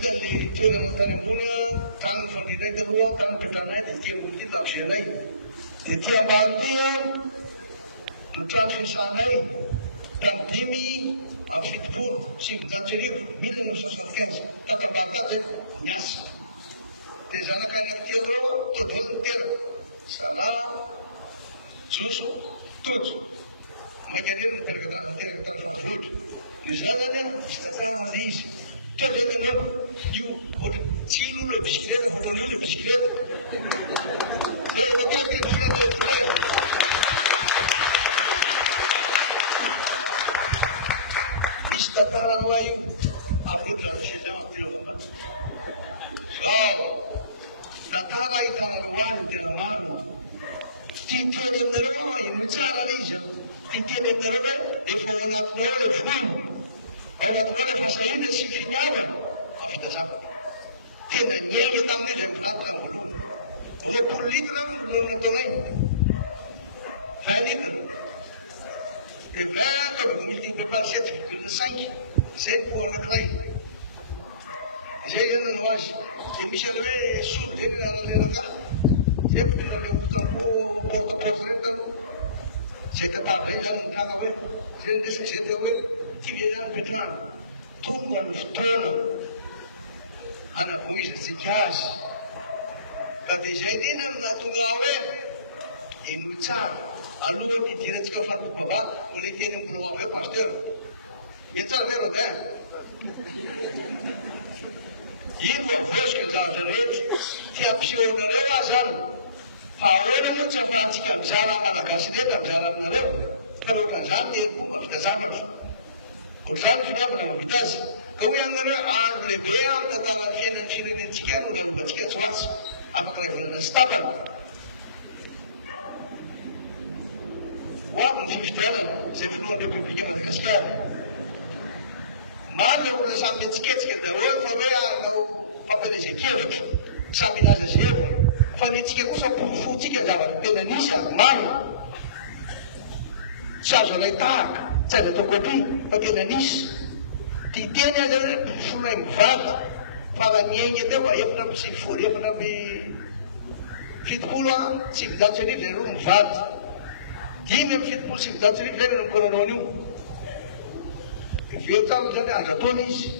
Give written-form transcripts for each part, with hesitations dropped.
le toerana tany ambony tany fandrinay taloha tany petranay dia kely olty lakozenay dia ty ambany ty ny trano fisanay tamin'ny 5 amby 7 1975 tato ambany tato zay niasa dia zanaka anaky ty atao todolo niteraka Sana Joso Tojo maikanin niteraka tany fandrotra dia za zany fitatana amin'ilay izy todolo io tsino le bisikleta voalohany le bisikleta misy tantarany hoa io arketrafielao tantara ahitana roany tena maro titeny aminareo ino tsara le izy titeny aminareo hoe efa ao anatinao le fono ao anatinao le fasahina sy finiava afita zavatra tena niainga tamin'io zay milatana voalohany 20 litra no nataonay 20 litra et 20 multiplié par 7,5 zay po anankiray zay zany no azy dia misy any hoe sody eny naleraka zay mpilina le otanko porte-porte reny taloha zay tatavay zany mitana hoe zay nidesika zay teo hoe tivy zany mipetrana tonga ny fotoana anavoizatsika azy ka dia zay nina natonga hoe ino tsara aloha nidirantsika fanobaba mbola teny amin'ireo hoe pasteur ino tsara ve rode ino avosika zavatra rehetra ty ampisehoanareo azy zany fa ahoana moa tsy afahantsika mizara malagasy rety mizara aminareo fa rehefa zany ny mavita zavatra ohatr'izany finiavana mavita azy ka hoe aminareo andro lehibe amin'ny tantanany fiainan'ny firenentsika no nanovatsika tsy hoatsy afaka raivonana sy tapana hoavy ny fifidianana zay voalohan'ny republika Madagasikara marina olona samy metsiketsika daholo fa hoe anao pampelezekevitra samy ilaza zevona fa netsika kosa mpofotsika zavatra tena nisy ary marina tsy azo alay tahaka tsy azo atao kopi fa tena nisy ty teny azy hoe mpofonay mivady fa raha niaigna teo fa efatra amby sivifolo efatra amby fitopolo tsy mijato sy arivo zay ro mivady 5 amby fitopolo sy mijato sy arivo zay no mikoranaony io veo taminy zany azo ataony izy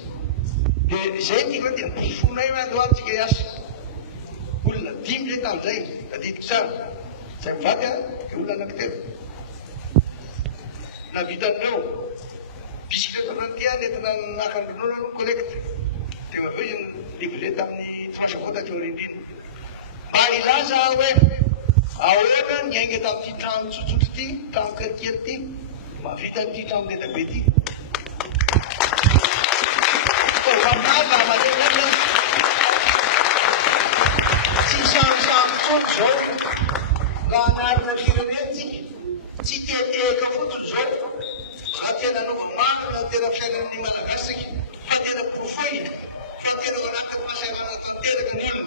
dia zay tika dia mpofonay hoe andohantsika hiasa olona 5 zay tamin'izay tadidiko tsara zay mivady dia olona anankitelo navitanireo bisikleta nantiany entina nakandronona no collecte dia aveo izy livre tamin'ny 350 teo rindrina mba ilaza hoe ahoana niainga tamin'ity trano tsotsotro ty trano kelikely ty mavita n'ity trano lehibe ty famaza matetika tsy samysamy tsony zao raha anarina firenentsika tsy teteka fotsiny zao raha tena nova maro na tena fiainan'ny malagasy fa tena profoy fa tena manaka fahasairana tanteraka ny olona